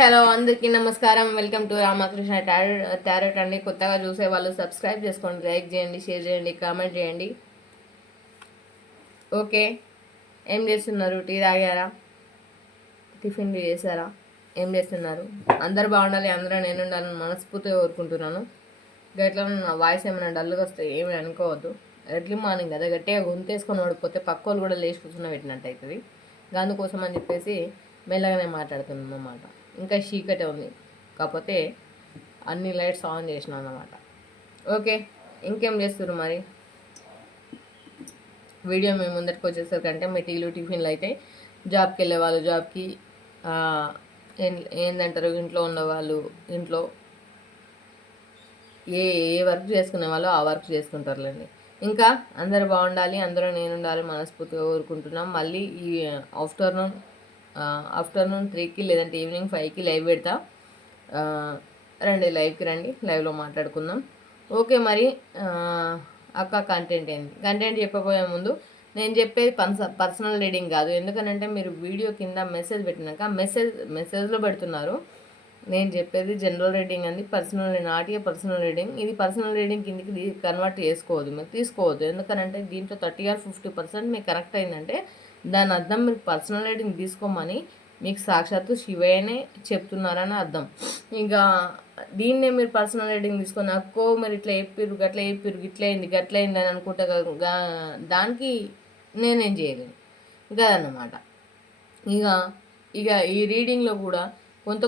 Hello అందరికీ నమస్కారం. Welcome to Ramakrishna tarot అండి. కొత్తగా చూసే వాళ్ళు సబ్స్క్రైబ్ చేసుకోండి, లైక్ చేయండి, షేర్ చేయండి, కామెంట్ చేయండి. ఓకే, ఏం చేస్తున్నారు? టీ తాగారా? టిఫిన్లు చేశారా? ఏం చేస్తున్నారు? అందరు బాగుండాలి, అందరూ నేను ఉండాలని మనస్ఫూర్తిగా కోరుకుంటున్నాను. గట్లా నా వాయిస్ ఏమైనా డల్గా వస్తే ఏమి అనుకోవద్దు. ఎర్లీ మార్నింగ్ కదా, గట్టిగా గొంతేసుకొని ఓడిపోతే పక్క వాళ్ళు కూడా లేచి కూర్చున్న పెట్టినట్టు అవుతుంది. అందుకోసం అని చెప్పేసి మెల్లగానే మాట్లాడుతున్నాను అన్నమాట. ఇంకా చీకటే ఉంది, కాకపోతే అన్ని లైట్స్ ఆన్ చేసినాను అన్నమాట. ఓకే, ఇంకేం చేస్తారు మరి? వీడియో మేము ముందరికి వచ్చేసరికంటే మీ టీలు టిఫిన్లు అయితే జాబ్కి వెళ్ళే వాళ్ళు జాబ్కి, ఏంటంటారు ఇంట్లో ఉన్నవాళ్ళు ఇంట్లో, ఏ ఏ వర్క్ చేసుకునే వాళ్ళు ఆ వర్క్ చేసుకుంటారులేండి. ఇంకా అందరూ బాగుండాలి, అందరూ నేను ఉండాలి మనస్ఫూర్తిగా కోరుకుంటున్నాం. మళ్ళీ ఈ ఆఫ్టర్నూన్ 3కి లేదంటే ఈవినింగ్ 5కి లైవ్ పెడతా. రండి, లైవ్కి రండి, లైవ్లో మాట్లాడుకుందాం. ఓకే మరి అక్క, కంటెంట్ ఏంటి? కంటెంట్ చెప్పబోయే ముందు నేను చెప్పేది పర్సనల్ రీడింగ్ కాదు. ఎందుకనంటే మీరు వీడియో కింద మెసేజ్ పెట్టినాక మెసేజ్లో పెడుతున్నారు. నేను చెప్పేది జనరల్ రీడింగ్ అండి, పర్సనల్ నాటిగా పర్సనల్ రీడింగ్. ఇది పర్సనల్ రీడింగ్ కిందికి కన్వర్ట్ చేసుకోవద్దు, మీరు తీసుకోవద్దు. ఎందుకనంటే దీంట్లో 30 or 50% మీకు కరెక్ట్ అయిందంటే దాని అర్థం మీరు పర్సనల్ రీడింగ్ తీసుకోమని మీకు సాక్షాత్తు శివయ్యనే చెప్తున్నారని అర్థం. ఇంకా దీన్నే మీరు పర్సనల్ రీడింగ్ తీసుకొని అక్కో మీరు ఇట్లా చెప్పిర్రు, గట్లా చెప్పిర్రు, గట్లయింది అని అనుకుంటా దానికి నేనేం చేయలేను కదన్నమాట. ఇక ఇక ఈ రీడింగ్లో కూడా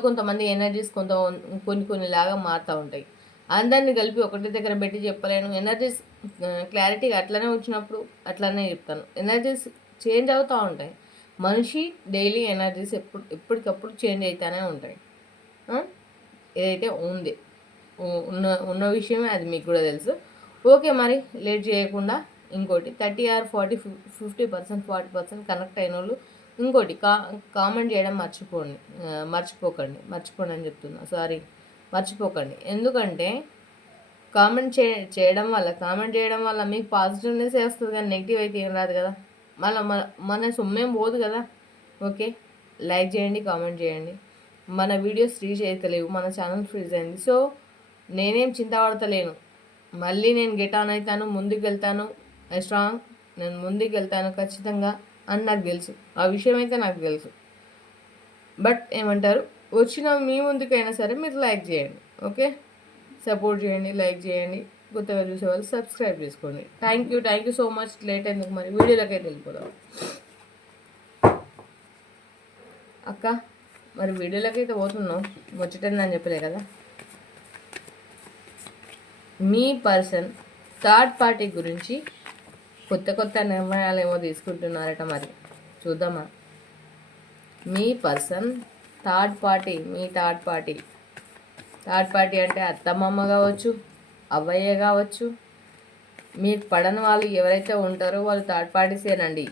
కొంతమంది ఎనర్జీస్ కొన్ని లాగా మారుతూ ఉంటాయి. అందరినీ కలిపి ఒకటి దగ్గర పెట్టి చెప్పలేను. ఎనర్జీస్ క్లారిటీగా అట్లనే వచ్చినప్పుడు అట్లనే చెప్తాను. ఎనర్జీస్ చేంజ్ అవుతూ ఉంటాయి. మనిషి డైలీ ఎనర్జీస్ ఎప్పటికప్పుడు చేంజ్ అవుతూనే ఉంటాయి. ఏదైతే ఉంది ఉన్న విషయమే, అది మీకు కూడా తెలుసు. ఓకే మరి లేట్ చేయకుండా ఇంకోటి 30 or 50% 40% కనెక్ట్ అయిన వాళ్ళు ఇంకోటి కామెంట్ చేయడం మర్చిపోకండి అని చెప్తున్నా. మర్చిపోకండి. ఎందుకంటే కామెంట్ చేయడం వల్ల మీకు పాజిటివ్నెస్ వస్తుంది, కానీ నెగిటివ్ అయితే ఏం రాదు కదా. మన సొమ్మేం పోదు కదా. ఓకే, లైక్ చేయండి, కామెంట్ చేయండి. మన వీడియోస్ రీచ్ అవుతలేవు, మన ఛానల్ ఫ్రీజ్ అయింది. సో నేనేం చింతపడతలేను. మళ్ళీ నేను గెట్ ఆన్ అవుతాను, ముందుకు వెళ్తాను. స్ట్రాంగ్, నేను ముందుకు వెళ్తాను ఖచ్చితంగా అని నాకు తెలుసు. ఆ విషయం అయితే నాకు తెలుసు. బట్ ఏమంటారు, వచ్చిన మీ ముందుకైనా సరే మీరు లైక్ చేయండి. ఓకే, సపోర్ట్ చేయండి, లైక్ చేయండి. కొత్తగా చూసేవాళ్ళు సబ్స్క్రైబ్ చేసుకోండి. Thank you so much. Late ఎందుకు మరి, వీడియోలోకి అయితే వెళ్ళిపోదాం. అక్క, మరి వీడియోలోకి అయితే పోతున్నాం, ముచ్చటని చెప్పలే కదా. మీ పర్సన్ థర్డ్ పార్టీ గురించి కొత్త నిర్ణయాలు ఏమో తీసుకుంటున్నారట. మరి చూద్దామా? మీ పర్సన్ థర్డ్ పార్టీ అంటే అత్తమ్మ కావచ్చు, అవ్వయ్య కావచ్చు. మీకు పడని వాళ్ళు ఎవరైతే ఉంటారో వాళ్ళు థర్డ్ పార్టీసేనండి.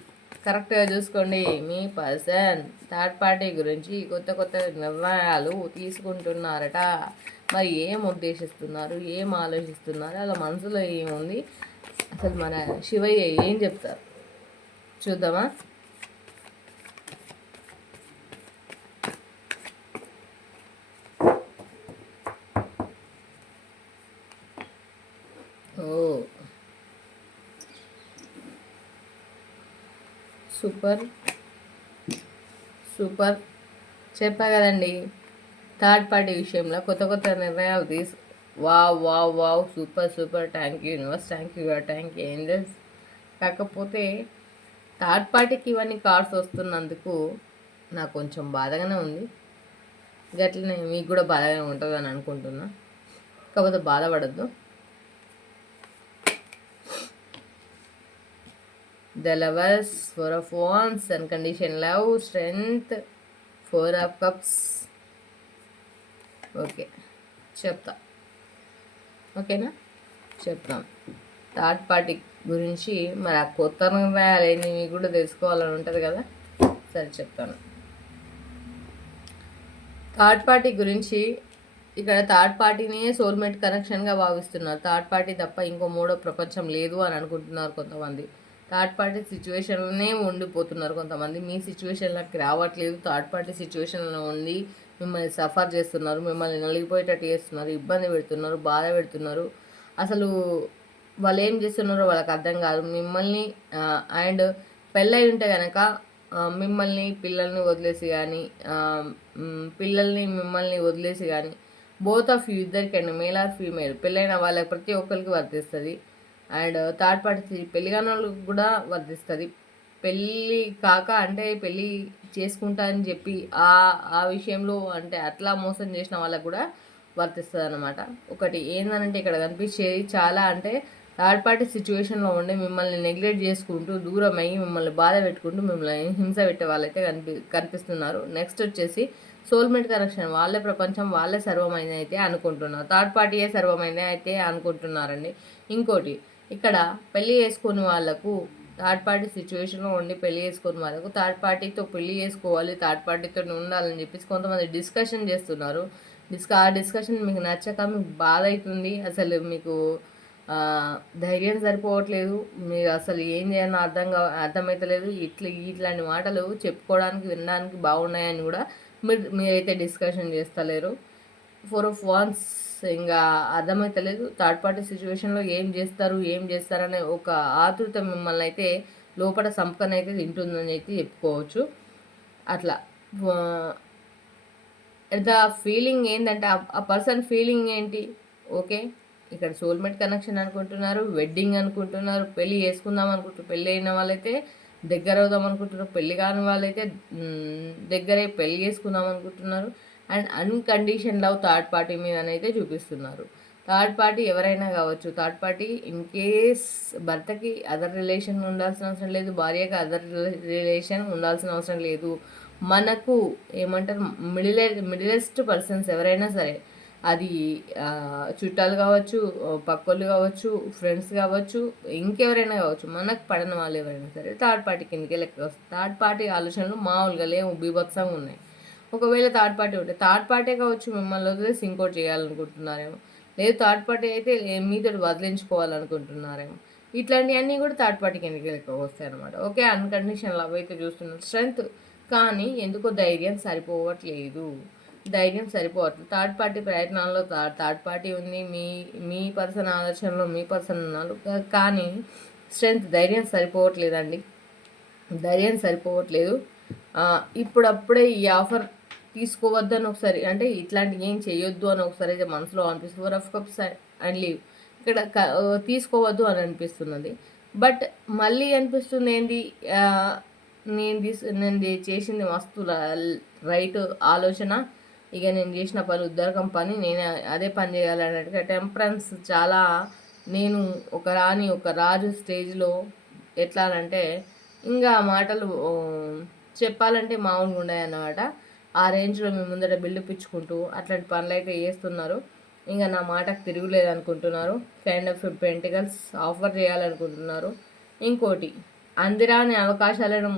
కరెక్ట్గా చూసుకోండి. మీ పర్సన్ థర్డ్ పార్టీ గురించి కొత్త నిర్ణయాలు తీసుకుంటున్నారట. మరి ఏం ఉద్దేశిస్తున్నారు, ఏం ఆలోచిస్తున్నారు, అలా మనసులో ఏముంది, అసలు మన శివయ్య ఏం చెప్తారు చూద్దామా? ఓ సూపర్ చెప్పా కదండి. థర్డ్ పార్టీ విషయంలో కొత్త నిర్ణయాలు wow super. Thank you universe, thank you angels. కాకపోతే థర్డ్ పార్టీకి ఇవన్నీ కార్డ్స్ వస్తున్నందుకు నాకు కొంచెం బాధగానే ఉంది. గట్లనే మీకు కూడా బాధగానే ఉంటుంది అని అనుకుంటున్నా. కాకపోతే బాధపడద్దు. The lovers, 4 of wands, unconditional love, strength, 4 of cups. Okay, ఓకేనా? చెప్తాను థర్డ్ పార్టీ గురించి. మరి ఆ కొత్త నిర్ణయాలు ఏంటి మీకు కూడా తెలుసుకోవాలని ఉంటుంది కదా. సరే చెప్తాను. థర్డ్ పార్టీ గురించి ఇక్కడ థర్డ్ పార్టీనే సోల్మేట్ కనెక్షన్గా భావిస్తున్నారు. థర్డ్ పార్టీ తప్ప ఇంకో మూడో ప్రపంచం లేదు అని అనుకుంటున్నారు కొంతమంది. థర్డ్ పార్టీ సిచ్యువేషన్లోనే ఉండిపోతున్నారు కొంతమంది. మీ సిచ్యువేషన్లోకి రావట్లేదు, థర్డ్ పార్టీ సిచ్యువేషన్లో ఉంది. మిమ్మల్ని సఫర్ చేస్తున్నారు, మిమ్మల్ని నలిగిపోయేటట్టు చేస్తున్నారు, ఇబ్బంది పెడుతున్నారు, బాధ పెడుతున్నారు. అసలు వాళ్ళు ఏం చేస్తున్నారో వాళ్ళకి అర్థం కాదు. మిమ్మల్ని అండ్ పెళ్ళై ఉంటే కనుక మిమ్మల్ని పిల్లల్ని వదిలేసి కానీ పిల్లల్ని మిమ్మల్ని వదిలేసి కానీ బోత్ ఆఫ్ యూ ఇద్దరికండి, మేల్ ఆర్ ఫీమేల్, పెళ్ళైన వాళ్ళకి ప్రతి ఒక్కరికి వర్తిస్తుంది. అండ్ థర్డ్ పార్టీ పెళ్లి కాని వాళ్ళకి కూడా వర్తిస్తుంది. పెళ్ళి కాక అంటే పెళ్ళి చేసుకుంటా అని చెప్పి ఆ విషయంలో అంటే అట్లా మోసం చేసిన వాళ్ళకు కూడా వర్తిస్తుంది అనమాట. ఒకటి ఏంటంటే ఇక్కడ కనిపించేది చాలా అంటే థర్డ్ పార్టీ సిచ్యువేషన్లో ఉండి మిమ్మల్ని నెగ్లెక్ట్ చేసుకుంటూ దూరం అయ్యి మిమ్మల్ని బాధ పెట్టుకుంటూ మిమ్మల్ని హింస పెట్టే వాళ్ళైతే కనిపిస్తున్నారు. నెక్స్ట్ వచ్చేసి సోల్మేట్ కనెక్షన్, వాళ్ళే ప్రపంచం, వాళ్ళే సర్వమైన అయితే అనుకుంటున్నారు. థర్డ్ పార్టీయే సర్వమైన అయితే అనుకుంటున్నారండి. ఇంకోటి ఇక్కడ పెళ్ళి చేసుకుని వాళ్ళకు థర్డ్ పార్టీ సిచ్యువేషన్లో ఉండి పెళ్లి చేసుకుని వాళ్ళకు థర్డ్ పార్టీతో పెళ్లి చేసుకోవాలి, థర్డ్ పార్టీతో ఉండాలని చెప్పేసి కొంతమంది డిస్కషన్ చేస్తున్నారు. ఆ డిస్కషన్ మీకు నచ్చక మీకు బాధ అవుతుంది, అసలు మీకు ధైర్యం సరిపోవట్లేదు, మీరు అసలు ఏం చేయాలో అర్థమవుతలేదు. ఇట్లాంటి మాటలు చెప్పుకోవడానికి వినడానికి బాగున్నాయని కూడా మీరైతే డిస్కషన్ చేస్తలేరు. 4 of Wands ఇంకా అర్థమవుతలేదు. థర్డ్ పార్టీ సిచ్యువేషన్లో ఏం చేస్తారనే ఒక ఆతృత మిమ్మల్ని అయితే లోపల సంపకన అయితే తింటుందని అయితే చెప్పుకోవచ్చు. అట్లా ద ఫీలింగ్ ఏంటంటే ఆ పర్సన్ ఫీలింగ్ ఏంటి, ఓకే ఇక్కడ సోల్మేట్ కనెక్షన్ అనుకుంటున్నారు, వెడ్డింగ్ అనుకుంటున్నారు, పెళ్ళి చేసుకుందాం అనుకుంటున్నారు, పెళ్ళి అయిన వాళ్ళైతే దగ్గర అవుదాం అనుకుంటున్నారు, పెళ్ళి కాని వాళ్ళైతే దగ్గరే పెళ్ళి చేసుకుందాం అనుకుంటున్నారు. And uncondition love third party మీద అయితే చూపిస్తున్నారు. థర్డ్ పార్టీ ఎవరైనా కావచ్చు. థర్డ్ పార్టీ ఇన్ కేస్ భర్తకి అదర్ రిలేషన్ ఉండాల్సిన అవసరం లేదు, భార్యకి అదర్ రిలేషన్ ఉండాల్సిన అవసరం లేదు. మనకు ఏమంటారు మిడిలెస్ట్ పర్సన్స్ ఎవరైనా సరే, అది చుట్టాలు కావచ్చు, పక్కోళ్ళు కావచ్చు, ఫ్రెండ్స్ కావచ్చు, ఇంకెవరైనా కావచ్చు, మనకు పడిన వాళ్ళు ఎవరైనా సరే థర్డ్ పార్టీ కిందకే లెక్క వస్తుంది. థర్డ్ పార్టీ ఆలోచనలు మామూలుగా లేవు, బీభత్సంగా ఉన్నాయి. ఒకవేళ థర్డ్ పార్టీ ఉంటే థర్డ్ పార్టీ కావచ్చు మిమ్మల్ని వదిలేసి ఇంకోటి చేయాలనుకుంటున్నారేమో, లేదు థర్డ్ పార్టీ అయితే మీతో వదిలించుకోవాలనుకుంటున్నారేమో. ఇట్లాంటివన్నీ కూడా థర్డ్ పార్టీ కిందకి లెక్క వస్తాయి అనమాట. ఓకే, అన్కండిషనల్ లవ్ అయితే చూస్తున్నారు, స్ట్రెంగ్త్, కానీ ఎందుకో ధైర్యం సరిపోవట్లేదు. థర్డ్ పార్టీ ప్రయత్నాల్లో థర్డ్ పార్టీ ఉంది, మీ పర్సన్ ఆలోచనలో మీ పర్సన్ ఉన్నారు, కానీ స్ట్రెంగ్త్ ధైర్యం సరిపోవట్లేదండి. ఇప్పుడప్పుడే ఈ ఆఫర్ తీసుకోవద్దని ఒకసారి, అంటే ఇట్లాంటి ఏం చేయొద్దు అని ఒకసారి అయితే మనసులో అనిపిస్తుంది. 4 of Cups అండ్ లీవ్ ఇక్కడ తీసుకోవద్దు అని అనిపిస్తున్నది. బట్ మళ్ళీ అనిపిస్తుంది ఏంటి, నేను చేసింది మస్తు రైట్ ఆలోచన, ఇక నేను చేసిన పని ఉద్దరకం పని, నేను అదే పని చేయాలన్నట్టుగా టెంపరెన్స్ చాలా, నేను ఒక రాజు స్టేజ్లో ఎట్లా అంటే ఇంకా మాటలు చెప్పాలంటే మామూలుగా ఉన్నాయన్నమాట. ఆ రేంజ్లో మీ ముందర బిల్డప్ ఇచ్చుకుంటూ అట్లాంటి పనులు అయితే చేస్తున్నారు. ఇంకా నా మాటకు తిరుగులేదు అనుకుంటున్నారు. కైండ్ ఆఫ్ పెంటికల్స్ ఆఫర్ చేయాలనుకుంటున్నారు. ఇంకోటి అందిరాని అవకాశాలను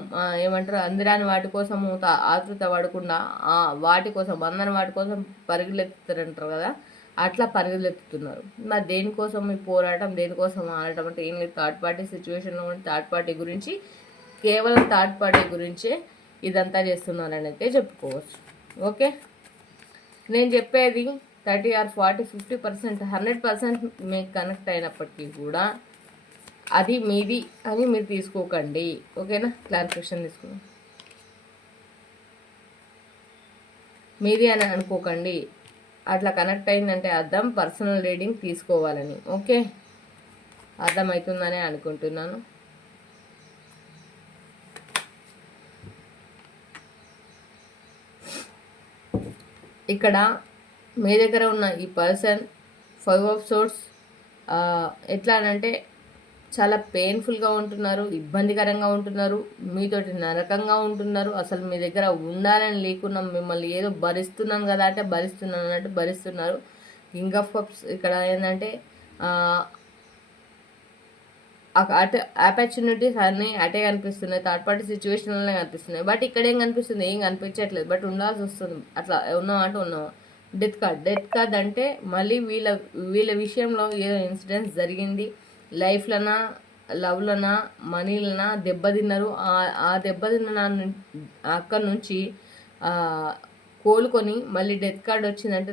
ఏమంటారు, అందిరాని వాటి కోసము ఆతృత పడకుండా వాటి కోసం వాటి కోసం పరుగులెత్తుతారంటారు కదా, అట్లా పరుగులెత్తుతున్నారు. మరి దేనికోసం ఈ పోరాటం, దేనికోసం ఆడటం అంటే ఏం లేదు. థర్డ్ పార్టీ సిచ్యువేషన్లో ఉండి థర్డ్ పార్టీ గురించి, కేవలం థర్డ్ పార్టీ గురించే ఇదంతా చేస్తున్నారని అయితే చెప్పుకోవచ్చు. ఓకే, నేను చెప్పేది 30 or 40, 50%, 100% మీకు కనెక్ట్ అయినప్పటికీ కూడా అది మీది అని మీరు తీసుకోకండి. ఓకేనా, క్లారిఫికేషన్ తీసుకున్నాం. మీది అని అనుకోకండి. అట్లా కనెక్ట్ అయిందంటే అర్థం పర్సనల్ రీడింగ్ తీసుకోవాలని. ఓకే, అర్థమవుతుందని అనుకుంటున్నాను. ఇక్కడ మీ దగ్గర ఉన్న ఈ పర్సన్ 5 of Swords ఎట్లా అంటే చాలా పెయిన్ఫుల్గా ఉంటున్నారు, ఇబ్బందికరంగా ఉంటున్నారు, మీతోటి నరకంగా ఉంటున్నారు. అసలు మీ దగ్గర ఉండాలని లేకున్నా మిమ్మల్ని ఏదో భరిస్తున్నాను కదా అంటే భరిస్తున్నాను అన్నట్టు భరిస్తున్నారు. కింగ్ ఆఫ్ కప్స్ ఇక్కడ ఏంటంటే అటు ఆపర్చునిటీస్ అన్నీ అటే కనిపిస్తున్నాయి, థర్డ్ పార్టీ సిచ్యువేషన్లోనే కనిపిస్తున్నాయి. బట్ ఇక్కడ ఏం కనిపిస్తుంది, ఏం కనిపించట్లేదు, బట్ ఉండాల్సి వస్తుంది. అట్లా ఉన్నావా అంటే ఉన్నావా. డెత్ కార్డ్ అంటే మళ్ళీ వీళ్ళ విషయంలో ఏదో ఇన్సిడెంట్స్ జరిగింది, లైఫ్లనా, లవ్లనా, మనీలనా దెబ్బతిన్నారు. ఆ దెబ్బతిన్న అక్కడి నుంచి కోలుకొని మళ్ళీ డెత్ కార్డ్ వచ్చిందంటే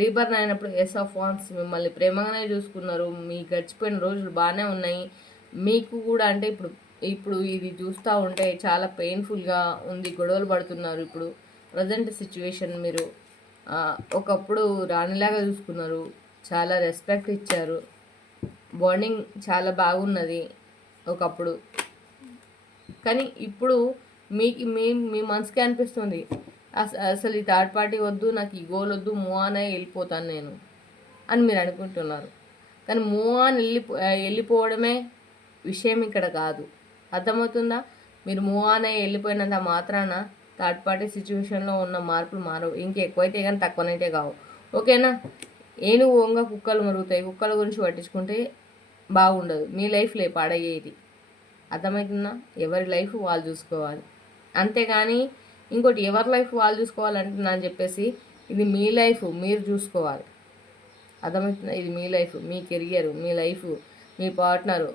రీబర్న్ అయినప్పుడు ఎస్ ఆఫ్ వాన్స్ మిమ్మల్ని ప్రేమగానే చూసుకున్నారు, మీ గడిచిపోయిన రోజులు బాగానే ఉన్నాయి. మీకు కూడా అంటే ఇప్పుడు ఇది చూస్తూ ఉంటే చాలా పెయిన్ఫుల్గా ఉంది, గొడవలు పడుతున్నారు. ఇప్పుడు ప్రజెంట్ సిచ్యువేషన్ మీరు ఒకప్పుడు రాణిలాగా చూసుకున్నారు, చాలా రెస్పెక్ట్ ఇచ్చారు, బాండింగ్ చాలా బాగున్నది ఒకప్పుడు. కానీ ఇప్పుడు మీకు మీ మనసుకి అనిపిస్తుంది అసలు ఈ థర్డ్ పార్టీ వద్దు, నాకు ఈ గోల్ వద్దు, మూవ్ ఆన్ అయ్యి వెళ్ళిపోతాను నేను అని మీరు అనుకుంటున్నారు. కానీ మూవ్ ఆన్ వెళ్ళిపోవడమే విషయం ఇక్కడ కాదు. అర్థమవుతుందా? మీరు మూవ్ ఆన్ అయ్యి వెళ్ళిపోయినంత మాత్రాన థర్డ్ పార్టీ సిచ్యువేషన్లో ఉన్న మార్పులు మారవు. ఇంకెక్కువైతే కానీ తక్కువనైతే కావు. ఓకేనా? ఏనుగు వంగ కుక్కలు మరుగుతాయి. కుక్కల గురించి పట్టించుకుంటే బాగుండదు, మీ లైఫ్లో పాడయ్యేది. అర్థమవుతుందా? ఎవరి లైఫ్ వాళ్ళు చూసుకోవాలి, అంతేగాని ఇంకోటి ఎవరి లైఫ్ వాళ్ళు చూసుకోవాలంటున్నా చెప్పేసి ఇది మీ లైఫ్ మీరు చూసుకోవాలి. అర్థమవుతుందా? ఇది మీ లైఫ్, మీ కెరియర్, మీ లైఫ్, మీ పార్ట్నరు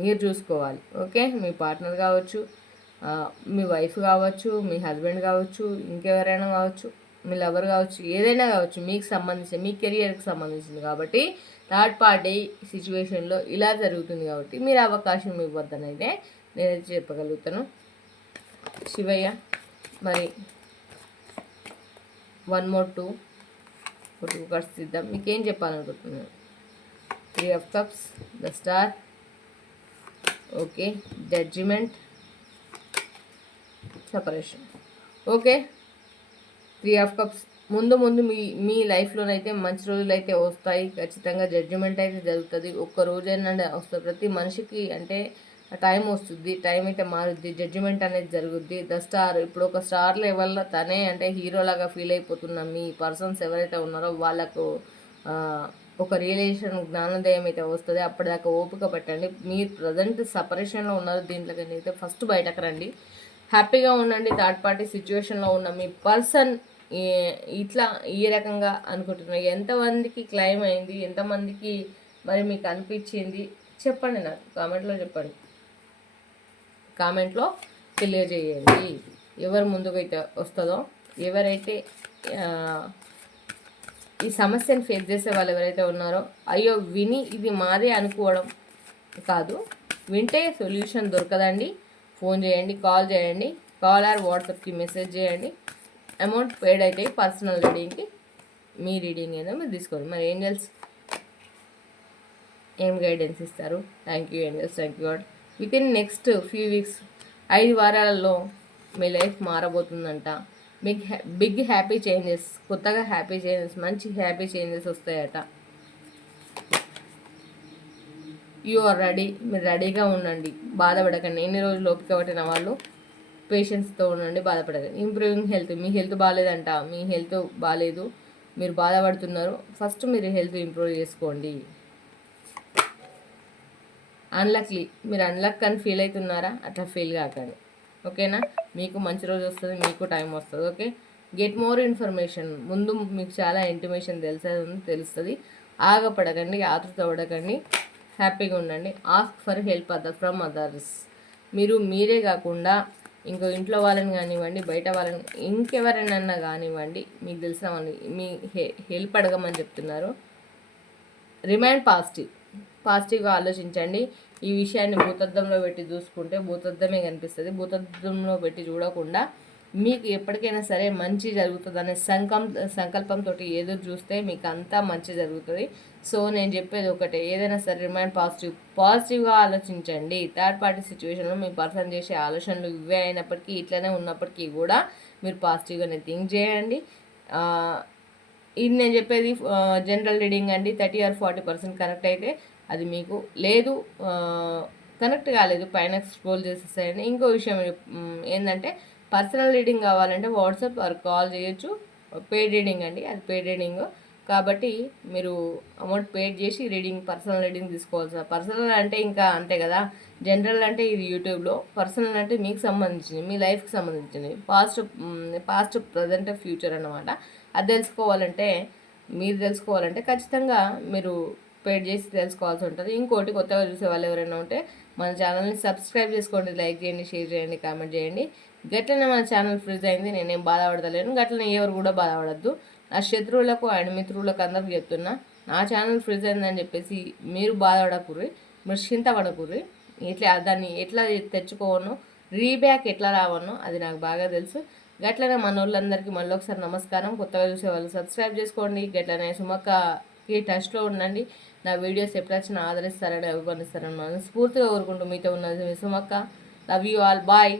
మీరు చూసుకోవాలి. ఓకే? మీ పార్ట్నర్ కావచ్చు, మీ వైఫ్ కావచ్చు, మీ హస్బెండ్ కావచ్చు, ఇంకెవరైనా కావచ్చు, మీ లవర్ కావచ్చు, ఏదైనా కావచ్చు, మీకు సంబంధించిన మీ కెరియర్కి సంబంధించింది. కాబట్టి థర్డ్ పార్టీ సిచ్యువేషన్లో ఇలా జరుగుతుంది కాబట్టి మీరు అవకాశం ఇవ్వద్దని అయితే నేనైతే చెప్పగలుగుతాను. శివయ్య, మరి 1 more 2 కార్డ్స్ ఇద్దాం. మీకేం చెప్పాలనుకుంటున్నాను? 3 of Cups, the star, okay, judgement, separation. Okay, 3 of Cups. ముందు మీ లైఫ్లోనైతే మంచి రోజులు అయితే వస్తాయి ఖచ్చితంగా. జడ్జిమెంట్ అయితే జరుగుతుంది, ఒక్క రోజైనా వస్తుంది. ప్రతి మనిషికి అంటే టైం వస్తుంది, టైం అయితే మారుద్ది, జడ్జిమెంట్ అనేది జరుగుద్ది. ద స్టార్, ఇప్పుడు ఒక స్టార్ లెవెల్లో తనే అంటే హీరోలాగా ఫీల్ అయిపోతున్న మీ పర్సన్స్ ఎవరైతే ఉన్నారో వాళ్ళకు ఒక రియలైజేషన్ జ్ఞానోదయం అయితే వస్తుంది. అప్పటిదాకా ఓపిక పెట్టండి. మీరు ప్రజెంట్ సపరేషన్లో ఉన్నారు, దీంట్లోకి అయితే ఫస్ట్ బయటకు రండి, హ్యాపీగా ఉండండి. థర్డ్ పార్టీ సిచ్యువేషన్లో ఉన్న మీ పర్సన్ ఇట్లా ఈ రకంగా అనుకుంటున్నారు. ఎంతమందికి క్లైమ్ అయింది, ఎంతమందికి మరి మీకు అనిపించింది చెప్పండి, నాకు కామెంట్లో చెప్పండి, కామెంట్లో తెలియజేయండి. ఎవరు ముందుకైతే వస్తుందో, ఎవరైతే ఈ సమస్యను ఫేస్ చేసే వాళ్ళు ఎవరైతే ఉన్నారో, అయ్యో విని ఇది మాదే అనుకోవడం కాదు, వింటే సొల్యూషన్ దొరకదండి, ఫోన్ చేయండి, కాల్ చేయండి, కాల్ ఆర్ వాట్సాప్కి మెసేజ్ చేయండి. అమౌంట్ పేడ్ అయితే పర్సనల్ రీడింగ్కి, మీ రీడింగ్ ఏదో మీరు తీసుకోండి. మరి ఏంజల్స్ ఏం గైడెన్స్ ఇస్తారు? Thank you angels, thank you God. With in next few weeks, 5 వారాలలో మీ లైఫ్ మారబోతుందంట. బిగ్ హ్యాపీ చేంజెస్, కొత్తగా హ్యాపీ చేంజెస్, మంచి హ్యాపీ చేంజెస్ వస్తాయట. యు ఆర్ రెడీ, మీరు రెడీగా ఉండండి, బాధపడకండి. ఎన్ని రోజులు ఓపిక పట్టిన వాళ్ళు పేషెన్స్తో ఉండండి, బాధపడకండి. ఇంప్రూవింగ్ హెల్త్, మీ హెల్త్ బాగాలేదంట, మీ హెల్త్ బాగాలేదు, మీరు బాధపడుతున్నారు, ఫస్ట్ మీరు హెల్త్ ఇంప్రూవ్ చేసుకోండి. అన్లక్లీ, మీరు అన్లక్ అని ఫీల్ అవుతున్నారా? అట్లా ఫీల్ కాకండి. ఓకేనా? మీకు మంచి రోజు వస్తుంది, మీకు టైం వస్తుంది. Okay, get more information. ముందు మీకు చాలా ఇంటిమేషన్ తెలుస్తుంది. ఆగపడకండి, ఆతృత పడకండి, హ్యాపీగా ఉండండి. Ask for help from others. మీరే కాకుండా ఇంకో ఇంట్లో వాళ్ళని కానివ్వండి, బయట వాళ్ళని, ఇంకెవరైనా కానివ్వండి, మీకు తెలిసిన వాళ్ళని మీ హెల్ప్ అడగమని చెప్తున్నారు. రిమైండ్ పాజిటివ్గా ఆలోచించండి. ఈ విషయాన్ని భూతద్దంలో పెట్టి చూసుకుంటే భూతద్దమే కనిపిస్తుంది. భూతద్దంలో పెట్టి చూడకుండా మీకు ఎప్పటికైనా సరే మంచి జరుగుతుందనే సంకల్పంతో ఏదో చూస్తే మీకు అంతా మంచి జరుగుతుంది. సో నేను చెప్పేది ఒకటే, ఏదైనా సరే రిమైండ్ పాజిటివ్గా ఆలోచించండి. థర్డ్ పార్టీ సిచ్యువేషన్లో మీ పర్సన్ చేసే ఆలోచనలు ఇవే అయినప్పటికీ, ఇట్లనే ఉన్నప్పటికీ కూడా మీరు పాజిటివ్గానే థింక్ చేయండి. ఇది నేను చెప్పేది జనరల్ రీడింగ్ అండి. 30 or 40% కనెక్ట్ అయితే అది మీకు, లేదు కనెక్ట్ కాలేదు పైన స్క్రోల్ చేసేసేయండి. ఇంకో విషయం ఏంటంటే, పర్సనల్ రీడింగ్ కావాలంటే వాట్సాప్ ఆర్ కాల్ చేయొచ్చు. పెయిడ్ రీడింగ్ అండి, అది పెయిడ్ రీడింగ్ కాబట్టి మీరు అమౌంట్ పేడ్ చేసి పర్సనల్ రీడింగ్ తీసుకోవాల్సిన. పర్సనల్ అంటే ఇంకా అంతే కదా, జనరల్ అంటే ఇది యూట్యూబ్లో, పర్సనల్ అంటే మీకు సంబంధించినవి, మీ లైఫ్కి సంబంధించినవి, పాస్ట్ ప్రజెంట్ ఫ్యూచర్ అన్నమాట. అది తెలుసుకోవాలంటే ఖచ్చితంగా మీరు పేడ్ చేసి తెలుసుకోవాల్సి ఉంటుంది. ఇంకోటి, కొత్తగా చూసే వాళ్ళు ఎవరైనా ఉంటే మన ఛానల్ని సబ్స్క్రైబ్ చేసుకోండి, లైక్ చేయండి, షేర్ చేయండి, కామెంట్ చేయండి. గట్లనే మన ఛానల్ ఫ్రీజ్ అయింది, నేనేం బాధపడతలేను. గట్లనే ఎవరు కూడా బాధపడద్దు. నా శత్రువులకు అండ్ మిత్రులకు అందరికి చెప్తున్నా, నా ఛానల్ ఫ్రీజ్ అయిందని చెప్పేసి మీరు బాధపడకుర్రి, మీరు చింతపడకుర్రి. దాన్ని ఎట్లా తెచ్చుకోవను, రీబ్యాక్ ఎట్లా రావను అది నాకు బాగా తెలుసు. గట్లనే మన వాళ్ళందరికీ మళ్ళీ ఒకసారి నమస్కారం. కొత్తగా చూసే వాళ్ళు సబ్స్క్రైబ్ చేసుకోండి. గట్లనే సుమక్కకి టచ్లో ఉండండి. నా వీడియోస్ ఎప్పుడొచ్చినా ఆదరిస్తారని అభిమానిస్తారని మనస్ఫూర్తిగా కోరుకుంటూ మీతో ఉన్నది సుమక్క. Love you all, bye.